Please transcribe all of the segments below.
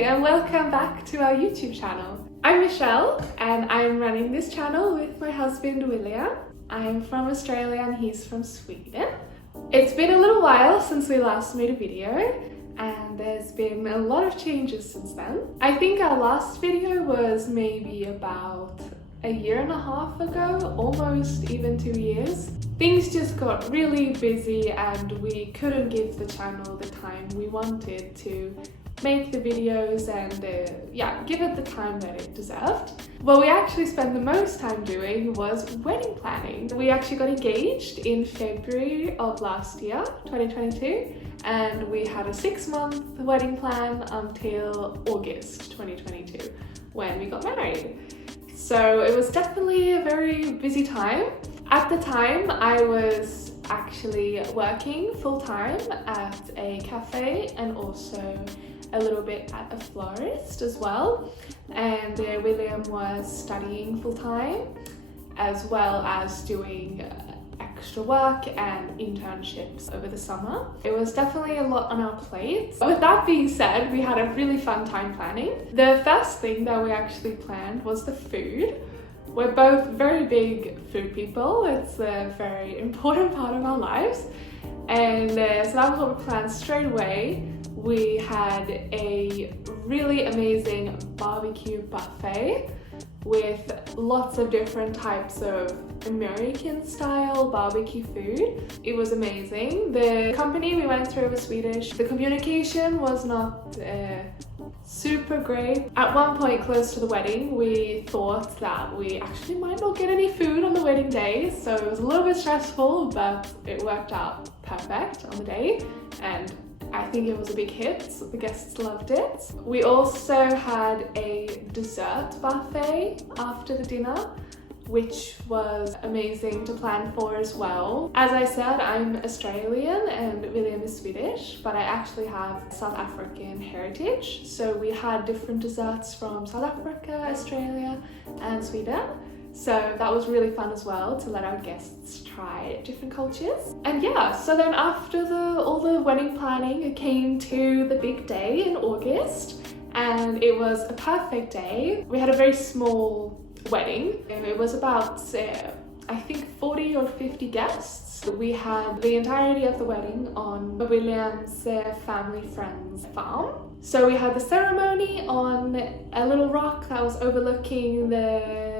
and welcome back to our YouTube channel. I'm Michelle and I'm running this channel with my husband William. I'm from Australia and he's from Sweden. It's been a little while since we last made a video and there's been a lot of changes since then. I think our last video was maybe about a year and a half ago, almost even 2 years. Things just got really busy and we couldn't give the channel the time we wanted to make the videos and give it the time that it deserved. What we actually spent the most time doing was wedding planning. We actually got engaged in February of last year, 2022, and we had a 6-month wedding plan until August 2022 when we got married. So it was definitely a very busy time. At the time, I was actually working full-time at a cafe and also a little bit at a florist as well. And William was studying full-time as well as doing extra work and internships over the summer. It was definitely a lot on our plates. With that being said, we had a really fun time planning. The first thing that we actually planned was the food. We're both very big food people. It's a very important part of our lives. And so that was what we planned straight away. We had a really amazing barbecue buffet with lots of different types of American style barbecue food. It was amazing. The company we went through was Swedish. The communication was not super great. At one point close to the wedding, we thought that we actually might not get any food on the wedding day, so it was a little bit stressful, but it worked out perfect on the day, and I think it was a big hit. The guests loved it. We also had a dessert buffet after the dinner, which was amazing to plan for as well. As I said, I'm Australian and William is Swedish, but I actually have South African heritage. So we had different desserts from South Africa, Australia, and Sweden. So that was really fun as well to let our guests try different cultures. And yeah, so then after all the wedding planning, it came to the big day in August, and it was a perfect day. We had a very small wedding. It was about I think 40 or 50 guests. We had the entirety of the wedding on William's family friend's farm. So we had the ceremony on a little rock that was overlooking the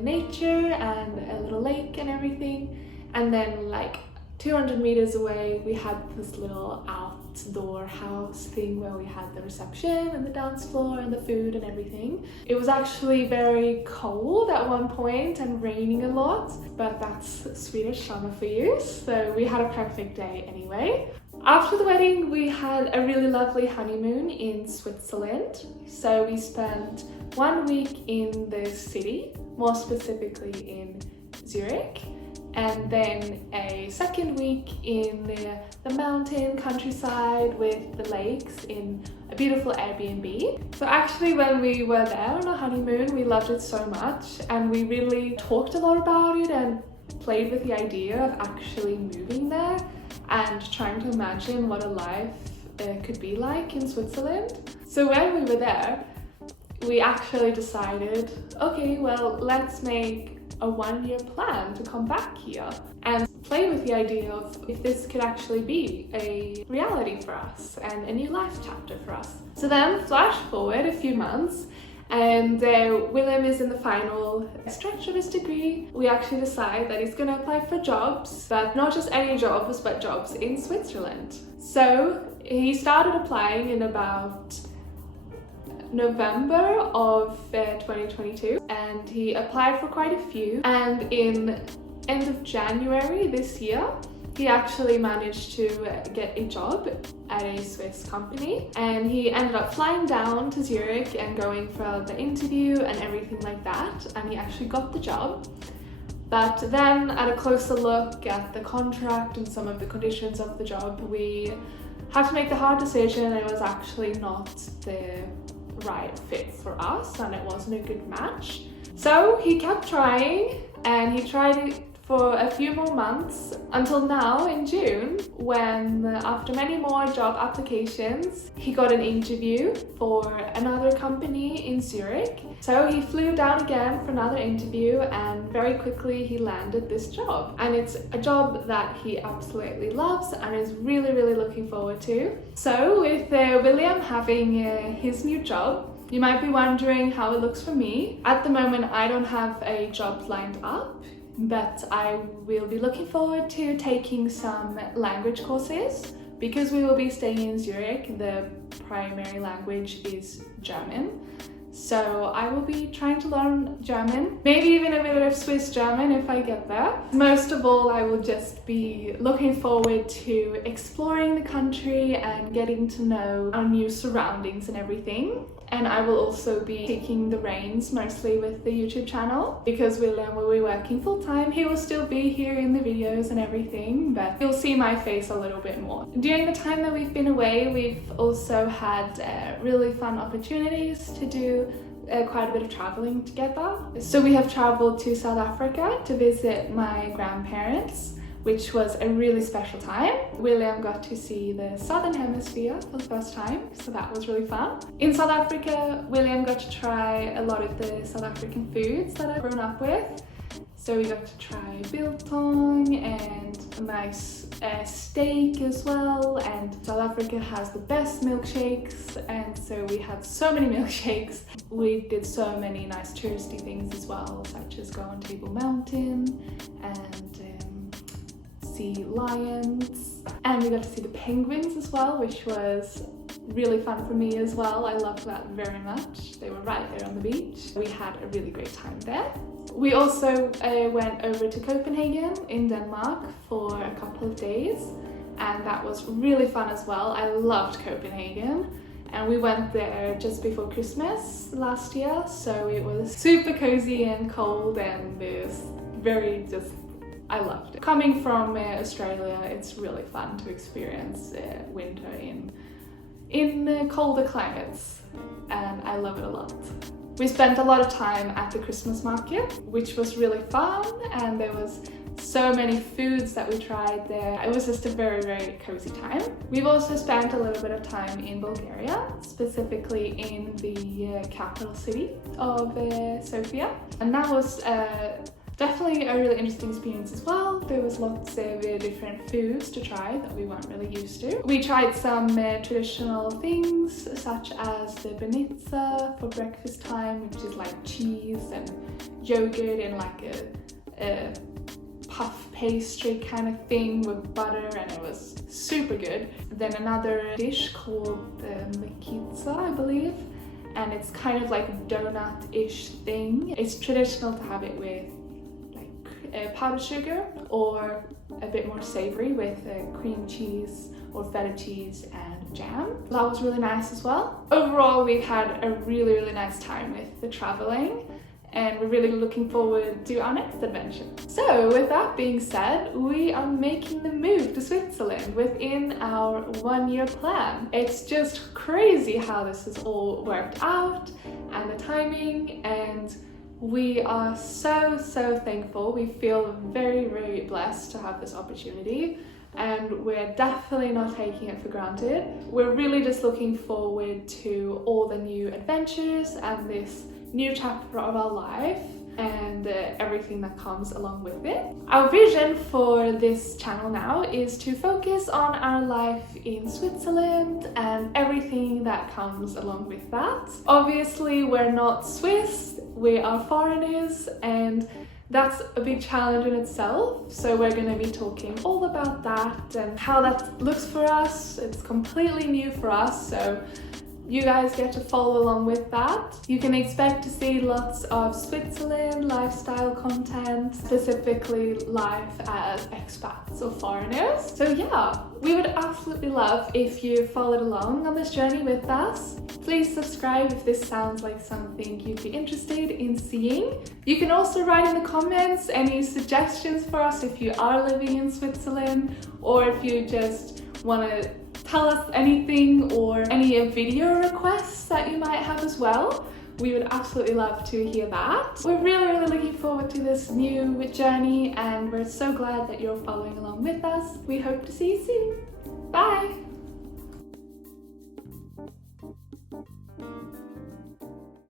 nature and a little lake and everything. And then like 200 meters away, we had this little outdoor house thing where we had the reception and the dance floor and the food and everything. It was actually very cold at one point and raining a lot, but that's Swedish summer for you. So we had a perfect day anyway. After the wedding, we had a really lovely honeymoon in Switzerland. So we spent 1 week in the city, more specifically in Zurich, and then a second week in the mountain countryside with the lakes in a beautiful Airbnb. So actually when we were there on our honeymoon, we loved it so much and we really talked a lot about it and played with the idea of actually moving there and trying to imagine what a life could be like in Switzerland. So when we were there, we actually decided, okay, well, let's make a 1-year plan to come back here and play with the idea of if this could actually be a reality for us and a new life chapter for us. So then flash forward a few months and William is in the final stretch of his degree. We actually decide that he's going to apply for jobs, but not just any jobs, but jobs in Switzerland. So he started applying in about November of 2022 and he applied for quite a few, and in end of January this year he actually managed to get a job at a Swiss company, and he ended up flying down to Zurich and going for the interview and everything like that, and he actually got the job. But then at a closer look at the contract and some of the conditions of the job, we had to make the hard decision. It was actually not the right fit for us and it wasn't a good match. So he kept trying and he tried for a few more months until now in June, when after many more job applications he got an interview for another company in Zurich. So he flew down again for another interview, and very quickly he landed this job, and it's a job that he absolutely loves and is really looking forward to. So with William having his new job, you might be wondering how it looks for me. At the moment I don't have a job lined up, but I will be looking forward to taking some language courses. Because we will be staying in Zurich, the primary language is German. So I will be trying to learn German, maybe even a bit of Swiss German if I get there. Most of all, I will just be looking forward to exploring the country and getting to know our new surroundings and everything. And I will also be taking the reins mostly with the YouTube channel, because William will be working full-time. He will still be here in the videos and everything, but you'll see my face a little bit more. During the time that we've been away, we've also had really fun opportunities to do quite a bit of traveling together. So we have traveled to South Africa to visit my grandparents, which was a really special time. William got to see the Southern Hemisphere for the first time, so that was really fun. In South Africa, William got to try a lot of the South African foods that I've grown up with. So we got to try biltong and a nice steak as well, and South Africa has the best milkshakes, and so we had so many milkshakes. We did so many nice touristy things as well, such as go on Table Mountain and see lions, and we got to see the penguins as well, which was really fun for me as well. I loved that very much. They were right there on the beach. We had a really great time there. We also went over to Copenhagen in Denmark for a couple of days, and that was really fun as well. I loved Copenhagen, and we went there just before Christmas last year, so it was super cozy and cold, and it was very I loved it. Coming from Australia, it's really fun to experience winter in colder climates, and I love it a lot. We spent a lot of time at the Christmas market, which was really fun, and there was so many foods that we tried there. It was just a very cozy time. We've also spent a little bit of time in Bulgaria, specifically in the capital city of Sofia, and that was definitely a really interesting experience as well. There was lots of different foods to try that we weren't really used to. We tried some traditional things such as the banitsa for breakfast time, which is like cheese and yogurt and like a puff pastry kind of thing with butter, and it was super good. Then another dish called makitsa, I believe, and it's kind of like a donut-ish thing. It's traditional to have it with powdered sugar, or a bit more savory with cream cheese or feta cheese and jam. That was really nice as well. Overall, we've had a really nice time with the traveling, and we're really looking forward to our next adventure. So with that being said, we are making the move to Switzerland within our 1-year plan. It's just crazy how this has all worked out, and the timing, and we are so thankful. We feel very blessed to have this opportunity, and we're definitely not taking it for granted. We're really just looking forward to all the new adventures and this new chapter of our life, and everything that comes along with it. Our vision for this channel now is to focus on our life in Switzerland and everything that comes along with that. Obviously, we're not Swiss, we are foreigners, and that's a big challenge in itself. So we're going to be talking all about that and how that looks for us. It's completely new for us, so you guys get to follow along with that. You can expect to see lots of Switzerland lifestyle content, specifically life as expats or foreigners. So yeah, we would absolutely love if you followed along on this journey with us. Please subscribe if this sounds like something you'd be interested in seeing. You can also write in the comments any suggestions for us if you are living in Switzerland, or if you just want to tell us anything or any video requests that you might have as well. we would absolutely love to hear that. We're really looking forward to this new journey, and we're so glad that you're following along with us. We hope to see you soon. Bye!